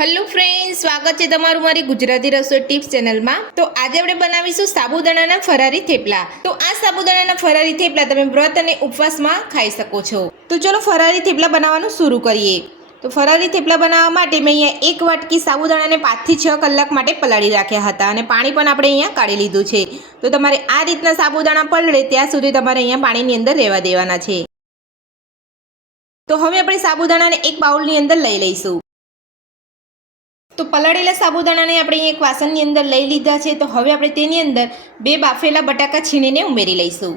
Hello friends, સ્વાગત છે તમારું મારી ગુજરાતી રસોઈ ટિપ્સ ચેનલમાં। તો આજે આપણે બનાવીશું સાબુદાણાના ફરારી થેપલા। તો આ સાબુદાણાના ફરારી થેપલા તમે વ્રત અને ઉપવાસમાં ખાઈ શકો છો। તો ચલો ફરારી થેપલા બનાવવાનું શરૂ કરીએ। તો ફરારી થેપલા બનાવવા માટે મેં અહીંયા એક વાટકી સાબુદાણાને 5 થી 6 કલાક માટે પલાળી રાખ્યા હતા અને પાણી પણ આપણે અહીંયા કાઢી લીધું છે। તો તમારે આ રીતના સાબુદાણા પલળે ત્યાં સુધી તમારે અહીંયા પાણીની અંદર રહેવા દેવાના છે। તો હવે આપણે સાબુદાણાને એક બાઉલની અંદર લઈ લઈશું। તો પલાળેલા સાબુદાણાને આપણે એક વાસણની અંદર લઈ લીધા છે। તો હવે આપણે તેની અંદર 2 બાફેલા બટાકા છીણીને ઉમેરી લઈશું।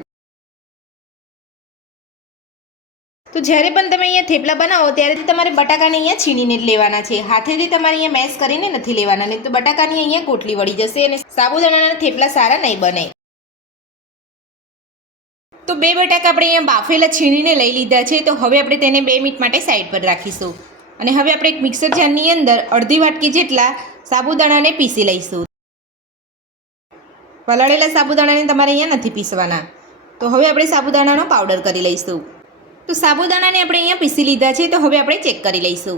તો જ્યારે પણ તમે અહીંયા થેપલા બનાવો ત્યારે તમારે બટાકાને અહીંયા છીણીને જ લેવાના છે, હાથેથી તમારે અહીંયા મેશ કરીને નથી લેવાના, નહીં તો બટાકાની અહીંયા કોટલી વળી જશે અને સાબુદાણાના થેપલા સારા નહીં બને। તો 2 બટાકા આપણે અહીંયા બાફેલા છીણીને લઈ લીધા છે। તો હવે આપણે તેને 2 મિનિટ માટે સાઈડ પર રાખીશું અને હવે આપણે એક મિક્સર જારની અંદર અડધી વાટકી જેટલા સાબુદાણાને પીસી લઈશું। પલાળેલા સાબુદાણાને તમારે અહીંયા નથી પીસવાના। તો હવે આપણે સાબુદાણાનો પાવડર કરી લઈશું। તો સાબુદાણાને આપણે અહીંયા પીસી લીધા છે। તો હવે આપણે ચેક કરી લઈશું।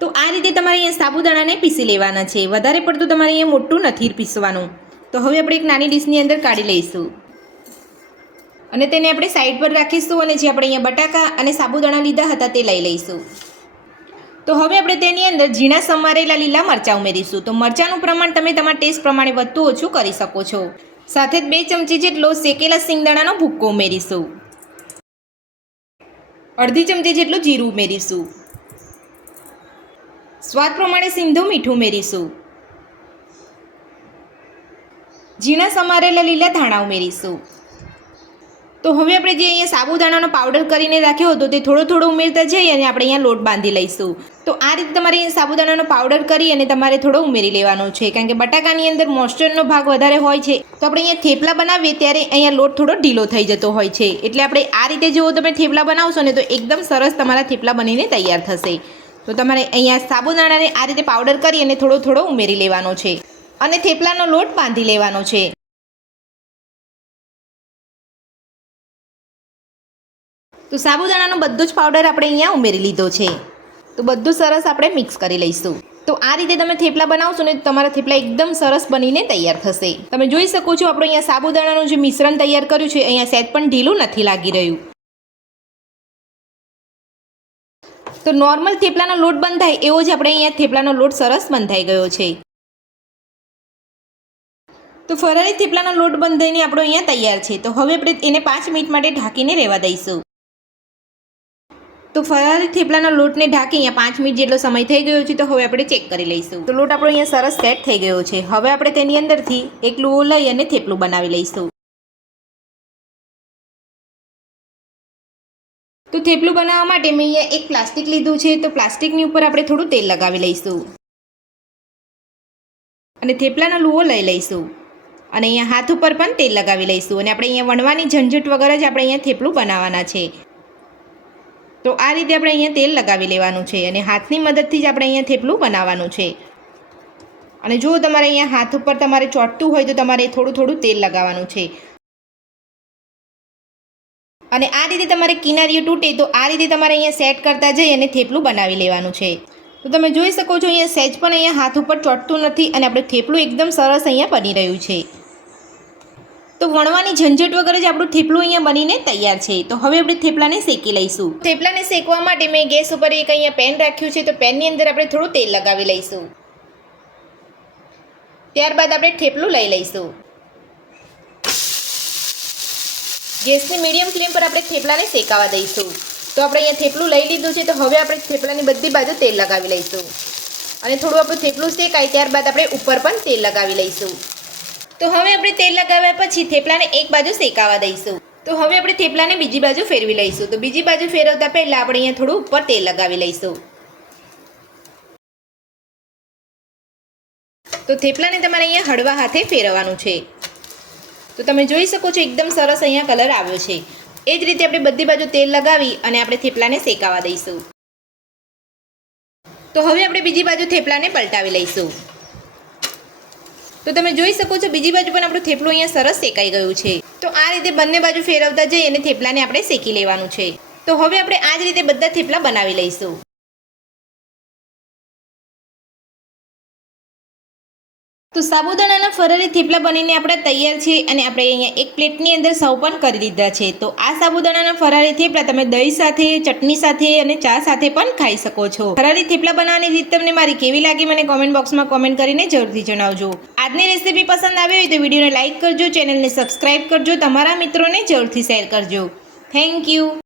તો આ રીતે તમારે અહીંયા સાબુદાણાને પીસી લેવાના છે, વધારે પડતું તમારે અહીંયા મોટું નથી પીસવાનું। તો હવે આપણે એક નાની ડીશની અંદર કાઢી લઈશું અને તેને આપણે સાઈડ પર રાખીશું અને જે આપણે અહીંયા બટાકા અને સાબુદાણા લીધા હતા તે લઈ લઈશું। તો હવે આપણે તેની અંદર ઝીણા સમારેલા લીલા મરચાં ઉમેરીશું। તો મરચાંનું પ્રમાણ તમે તમારા ટેસ્ટ પ્રમાણે વધુ ઓછું કરી શકો છો। સાથે જ 2 ચમચી જેટલો શેકેલા સિંગદાણાનો ભૂક્કો ઉમેરીશું। અડધી ચમચી જેટલું જીરું ઉમેરીશું। સ્વાદ પ્રમાણે સિંધું મીઠું ઉમેરીશું। ઝીણા સમારેલા લીલા ધાણા ઉમેરીશું। તો હવે આપણે જે અહીંયા સાબુદાણાનો પાવડર કરીને રાખ્યો હતો તે થોડો થોડો ઉમેરતા જઈએ અને આપણે અહીંયા લોટ બાંધી લઈશું। તો આ રીતે તમારે અહીંયા સાબુદાણાનો પાવડર કરી અને તમારે થોડો ઉમેરી લેવાનો છે, કારણ કે બટાકાની અંદર મોઇસ્ચરનો ભાગ વધારે હોય છે। તો આપણે અહીંયા થેપલા બનાવીએ ત્યારે અહીંયા લોટ થોડો ઢીલો થઈ જતો હોય છે, એટલે આપણે આ રીતે જો તમે થેપલા બનાવશો ને તો એકદમ સરસ તમારા થેપલા બનીને તૈયાર થશે। તો તમારે અહીંયા સાબુદાણાને આ રીતે પાવડર કરી અને થોડો થોડો ઉમેરી લેવાનો છે અને થેપલાનો લોટ બાંધી લેવાનો છે। તો સાબુદાણાનો બધો જ પાવડર આપણે અહીંયા ઉમેરી લીધો છે। તો બધું સરસ આપણે મિક્સ કરી લઈશું। તો આ રીતે તમે થેપલા બનાવશો ને તો તમારા થેપલા એકદમ સરસ બનીને તૈયાર થશે। તમે જોઈ શકો છો આપણે અહીંયા સાબુદાણાનું જે મિશ્રણ તૈયાર કર્યું છે અહીંયા સહેજ પણ ઢીલું નથી લાગી રહ્યું। તો નોર્મલ થેપલાનો લોટ બંધાય એવો જ આપણે અહીંયા થેપલાનો લોટ સરસ બંધાઈ ગયો છે। તો ફરારી થેપલાનો લોટ બંધાઈને આપણો અહીંયા તૈયાર છે। તો હવે આપણે એને 5 મિનિટ માટે ઢાંકીને રહેવા દઈશું। તો ફરારી થેપલાના લોટને ઢાંકી અહીંયા 5 મિનિટ જેટલો સમય થઈ ગયો છે। તો હવે આપણે ચેક કરી લઈશું। તો લોટ આપણો અહીંયા સરસ સેટ થઈ ગયો છે। હવે આપણે તેની અંદરથી એક લુઓ લઈ અને થેપલું બનાવી લઈશું। તો થેપલું બનાવવા માટે મેં અહીંયા એક પ્લાસ્ટિક લીધું છે। તો પ્લાસ્ટિકની ઉપર આપણે થોડું તેલ લગાવી લઈશું અને થેપલાનો લુઓ લઈ લઈશું અને અહીંયા હાથ ઉપર પણ તેલ લગાવી લઈશું અને આપણે અહીંયા વણવાની ઝંઝટ વગર જ આપણે અહીંયા થેપલું બનાવવાના છે। તો આ રીતે આપણે અહીંયા તેલ લગાવી લેવાનું છે અને હાથની મદદથી જ આપણે અહીંયા થેપલું બનાવવાનું છે। અને જો તમારે અહીંયા હાથ ઉપર તમારે ચોંટતું હોય તો તમારે થોડું થોડું તેલ લગાવવાનું છે અને આ રીતે તમારે કિનારીઓ તૂટે તો આ રીતે તમારે અહીંયા સેટ કરતા જઈ અને થેપલું બનાવી લેવાનું છે। તો તમે જોઈ શકો છો અહીંયા સહેજ પણ અહીંયા હાથ ઉપર ચોંટતું નથી અને આપણે થેપલું એકદમ સરસ અહીંયા બની રહ્યું છે। તો વણવાની ઝંઝટ વગર જ આપણું થેપલું અહીંયા બનીને તૈયાર છે। તો હવે આપણે થેપલાને શેકી લઈશું। થેપલાને શેકવા માટે મેં ગેસ ઉપર એક અહીંયા પેન રાખ્યું છે। તો પેનની અંદર આપણે થોડું તેલ લગાવી લઈશું, ત્યારબાદ આપણે થેપલું લઈ લઈશું। ગેસની મીડિયમ ફ્લેમ પર આપણે થેપલાને શેકાવા દઈશું। તો આપણે અહીંયા થેપલું લઈ લીધું છે। તો હવે આપણે થેપલાની બધી બાજુ તેલ લગાવી લઈશું અને થોડું આપણું થેપલું શેકાય ત્યારબાદ આપણે ઉપર પણ તેલ લગાવી લઈશું। તો હવે આપણે તેલ લગાવ્યા પછી થેપલાને એક બાજુ શેકાવા દઈશું। તો હવે આપણે થેપલાને બીજી બાજુ ફેરવી લઈશું। તો બીજી બાજુ ફેરવતા પહેલાં આપણે અહીંયા થોડું ઉપર તેલ લગાવી લઈશું। તો થેપલાને તમારે અહીંયા હળવા હાથે ફેરવવાનું છે। તો તમે જોઈ શકો છો એકદમ સરસ અહીંયા કલર આવ્યો છે। એ જ રીતે આપણે બધી બાજુ તેલ લગાવી અને આપણે થેપલાને શેકાવા દઈશું। તો હવે આપણે બીજી બાજુ થેપલાને પલટાવી લઈશું। તો તમે જોઈ શકો છો બીજી બાજુ પણ આપણું થેપલું અહીંયા સરસ શેકાઈ ગયું છે। તો આ રીતે બંને બાજુ ફેરવતા જઈ અને થેપલાને આપણે શેકી લેવાનું છે। તો હવે આપણે આ જ રીતે બધા થેપલા બનાવી લઈશું। તો સાબુદાણાના ફરારી થેપલા બનીને આપણા તૈયાર છે અને આપણે અહીંયા એક પ્લેટની અંદર સર્વ પણ કરી દીધા છે. તો આ સાબુદાણાના ફરારી થેપલા તમે દહીં સાથે, ચટણી સાથે અને ચા સાથે પણ ખાઈ શકો છો. ફરારી થેપલા બનાવવાની રીત તમને મારી કેવી લાગી મને કોમેન્ટ બોક્સમાં કોમેન્ટ કરીને જરૂરથી જણાવજો. આજની રેસીપી પસંદ આવી હોય તો વિડીયોને લાઇક કરજો, ચેનલને સબસ્ક્રાઇબ કરજો, તમારા મિત્રોને જરૂરથી શેર કરજો. Thank you.